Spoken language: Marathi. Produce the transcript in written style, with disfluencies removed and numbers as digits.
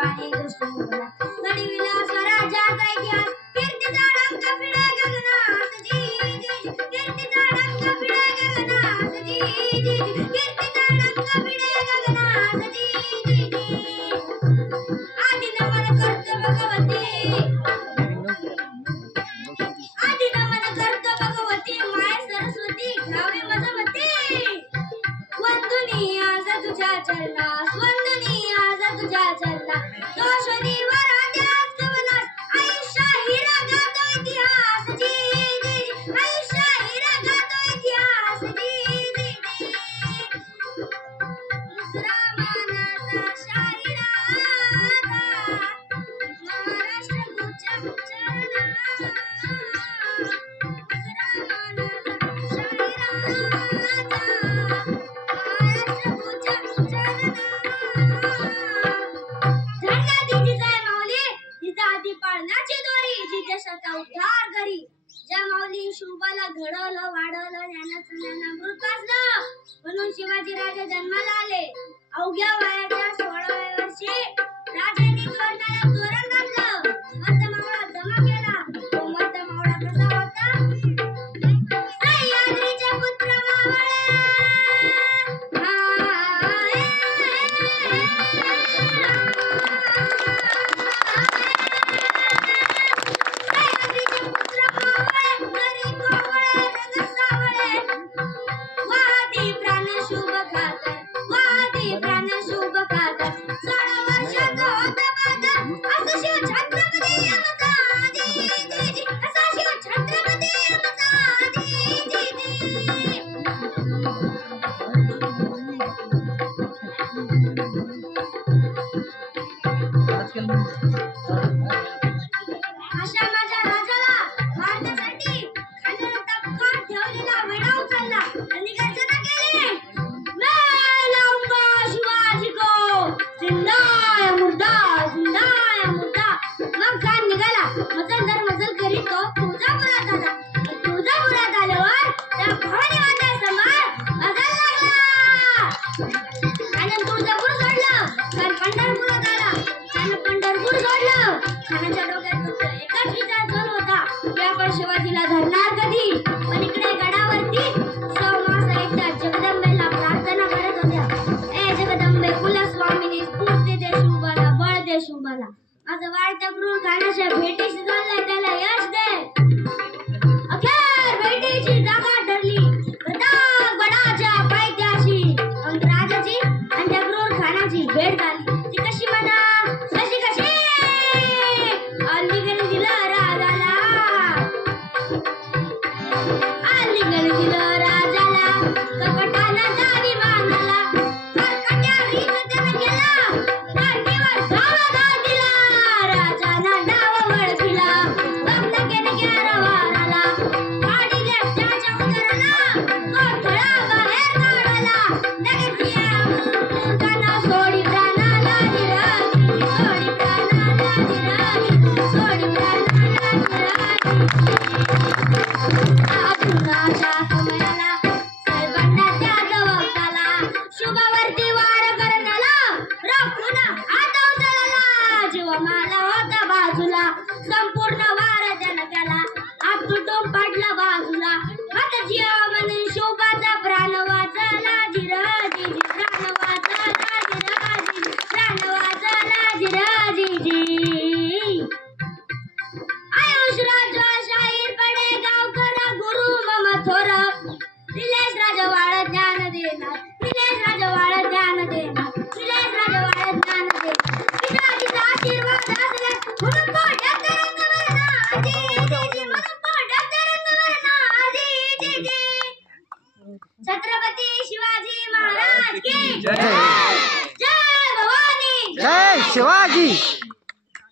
पाणी घुसवला गडिविला स्वराज्याचा इतिहास कीर्तीचा डंक फिरे गगनात जी जी कीर्तीचा डंक फिरे गगनात जी जी कीर्तीचा डंक फिरे गगनात जी जी आदि नमन करतो भगवती आदि नमन करतो भगवती माय सरस्वती घ्यावे मजमती वंदनी आज तुझ्या चरणास वंदनी आज तुझ्या चरणास दोषोनी वराध्यास कवनास आयुष्य हिरा गातो इतिहास जी जी आयुष्य हिरा गातो इतिहास जी जी रामानाचा शाहिराचा महाराष्ट्र तुझ्या चरणास उद्धार करी ज्या माऊली शुभाला घडवलं वाढवलं ज्ञानाचं मृत असलं म्हणून शिवाजी राजा जन्माला आले अवघ्या वयाच्या 16व्या वर्षी राजांनी तोरणाला तोरण घातलं मत मावळा जमा केला तो मत मावळा कसा होता सह्याद्रीचे पुत्र मावळे अशा माझ्या राजाला मारण्यासाठी खांद्याला टपका ठेवलेला वेढा उचलला आणि गर्जना केली मैं लाऊंगा शिवाजी को जिंदा या मुर्दा मग खान निघाला मजल करीत तो तुळजापुरात आला तुळजापुरात आल्यावर त्या भवानी माता समोर मजल लागला आणि तुळजापूर सोडलं तर पंढरपुरात आला त्यानं पंढरपूर सोडलं खानाच्या डोक्यात फक्त एकच विचार चालू होता की आपण शिवाजीला धरणार कधी पण इकडे गडावरती सौमासा एकदा जगदंबेला प्रार्थना करत होत्या ए जगदंबे कुलस्वामिनी स्फूर्ती दे शुभाला बळ दे शुभाला माझं वाढत्या क्रूर खानाच्या भेटीशी चाललंय त्याला यश दे अखेर भेटीची जागा ठरली प्रताप गडाच्या पायथ्याशी मग राजाची आणि त्या क्रूर खानाची भेट झाली ती कशी म्हणा कशी अलीकडे दिलं राजाला कपटानं दावी मानाला कर्कट्या रीत त्यानं केला दांडीवर घाव दिला राजानं डाव वळखिला बंदकेनं ग्यारवाराला वाढील्या त्याच्या उदराला कोथळा बाहेर काढला नगतिया मुलगांना सोडी प्राणाला दिरागी सोडी प्राणाला दिरागी सोडी प्राणाला अपुर्णाच्या समयाला सर्वांना त्याग वक्ताला शुभवर्ती वार करण्याला राखून हात उचलला जीवमाला होता बाजूला संपूर्ण वार त्यानं केला हात तुटून पडला बाजूला हात जीव म्हणून शुभाचा प्राण वाचला जिराजी प्राण वाचला जिराजी प्राण वाचला जिराजी आयुष राजा शाहीर पडे गावकर गुरु मम थोर निलेश राजा वाळ ज्ञान देणार निलेश राजा वाळ ज्ञान देणार निलेश राजा वाळ ज्ञान देणार पिताजीचा आशीर्वाद असला म्हणून पोटात रंगवर ना जी म्हणून पोटात रंगवर ना जी छत्रपती शिवाजी महाराज की जय जय भवानी जय शिवाजी।